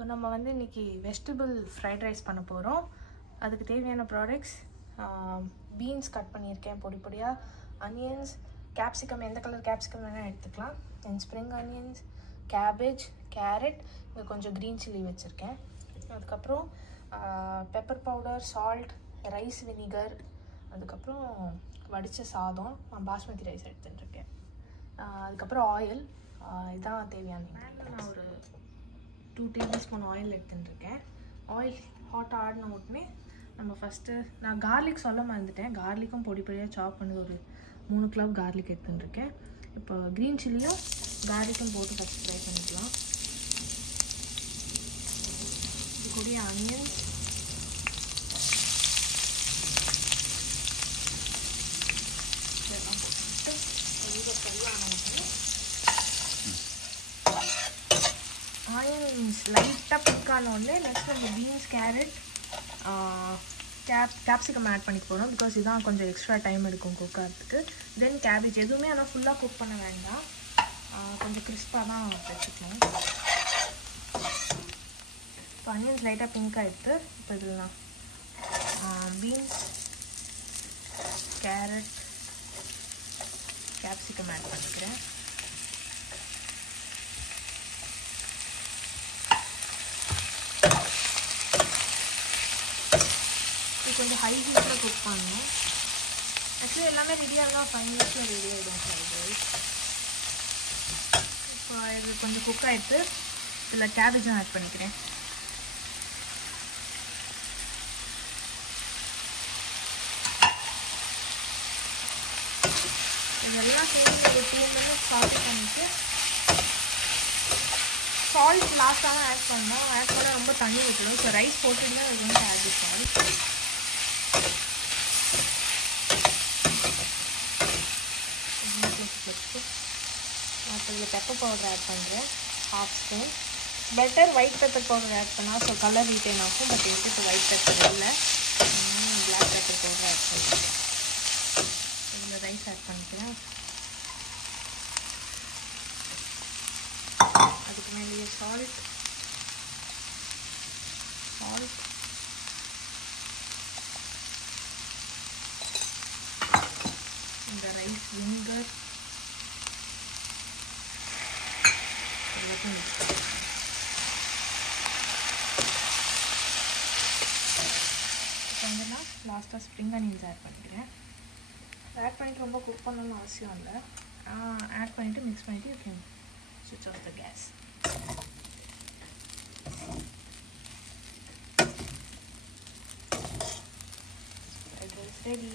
So நம்ம வந்து இன்றைக்கி வெஜிடபிள் ஃப்ரைட் ரைஸ் பண்ண போகிறோம். அதுக்கு தேவையான ப்ராடக்ட்ஸ் பீன்ஸ் கட் பண்ணியிருக்கேன் பொடி பொடியாக, அனியன்ஸ், கேப்சிகம், எந்த கலர் கேப்சிகம் வேணால் எடுத்துக்கலாம், தென் ஸ்ப்ரிங் ஆனியன்ஸ், கேபேஜ், கேரட், இங்கே கொஞ்சம் க்ரீன் சில்லி வச்சுருக்கேன். அதுக்கப்புறம் pepper powder, salt, rice vinegar, அதுக்கப்புறம் வடித்த சாதம், நான் பாஸ்மதி ரைஸ் எடுத்துட்டுருக்கேன். அதுக்கப்புறம் ஆயில், இதுதான் தேவையான. நான் ஒரு 2 டேபிள் ஸ்பூன் ஆயில் எடுத்துட்டுருக்கேன். ஆயில் ஹாட் ஆடின உடனே நம்ம ஃபஸ்ட்டு, நான் கார்லிக் சொல்ல மறந்துட்டேன், கார்லிக்கும் பொடி பொடியாக சாப் பண்ணி ஒரு 3 கிலோ கார்லிக் எடுத்துட்டுருக்கேன். இப்போ க்ரீன் சில்லியும் கார்லிக்கும் போட்டு ஃபஸ்ட் ஃப்ரை பண்ணிக்கலாம். இது கூடிய ஆனியன்ஸ், ஆனியன்ஸ் லைட்டாக குக்கான உடனே நெக்ஸ்ட் நம்ம பீன்ஸ், கேரட், கேப்சிகம் ஆட் பண்ணிக்க போகிறோம். பிகாஸ் இதுதான் கொஞ்சம் எக்ஸ்ட்ரா டைம் எடுக்கும் குக் ஆகிறதுக்கு. தென் கேபேஜ், எதுவுமே ஆனால் ஃபுல்லாக குக் பண்ண வேண்டாம், கொஞ்சம் கிறிஸ்பாக தான் வச்சுக்கணும். இப்போ ஆனியன்ஸ் லைட்டாக பிங்காக எடுத்து இப்போ இதெல்லாம் பீன்ஸ், கேரட், கேப்சிகம் ஆட் பண்ணிக்கிறேன். கொஞ்சம் ஹை ஹீட்டில் குக் பண்ணணும். ஆக்சுவலி எல்லாமே ரெடியாக இருந்தால் 5 மினிட்ஸில் ரெடி ஆகிடும் ஃப்ரைட் ரைஸ். இப்போ இது கொஞ்சம் குக் ஆகிட்டு இதில் கேபேஜும் ஆட் பண்ணிக்கிறேன். இதெல்லாம் சேர்ந்து ஒரு 2 மினிட்ஸ் சால்ட் பண்ணிவிட்டு, சால்ட் லாஸ்ட்டாக தான் ஆட் பண்ணணும். ஆட் பண்ணால் ரொம்ப தண்ணி விட்டுடும். ஸோ ரைஸ் போட்டுட்டு தான் அது வந்து ஆட் சால்ட். இதில் பெப்பர் பவுடர் ஆட் பண்ணுறேன், 1/2 spoon. Better white pepper powder add பண்ணால் ஸோ கலர் ரீட்டைன் ஆகும். பட் எனக்கு இப்போ ஒயிட் பெப்பர் இல்லை, பிளாக் பெப்பர் பவுடர் ஆட் பண்ணுறேன். இதில் ரைஸ் ஆட் பண்ணிக்கிறேன். அதுக்கு மேலேயே சால்ட், இந்த ரைஸ் வினிகர், லாஸ்ட்டாக ஸ்ப்ரிங் ஆனியன்ஸ் ஆட் பண்ணிக்கிறேன். ஆட் பண்ணிவிட்டு ரொம்ப குக் பண்ணணும்னு அவசியம் இல்லை, ஆட் பண்ணிவிட்டு மிக்ஸ் பண்ணிவிட்டு யூ கேன் ஸ்விட்ச் off the gas. It is ready.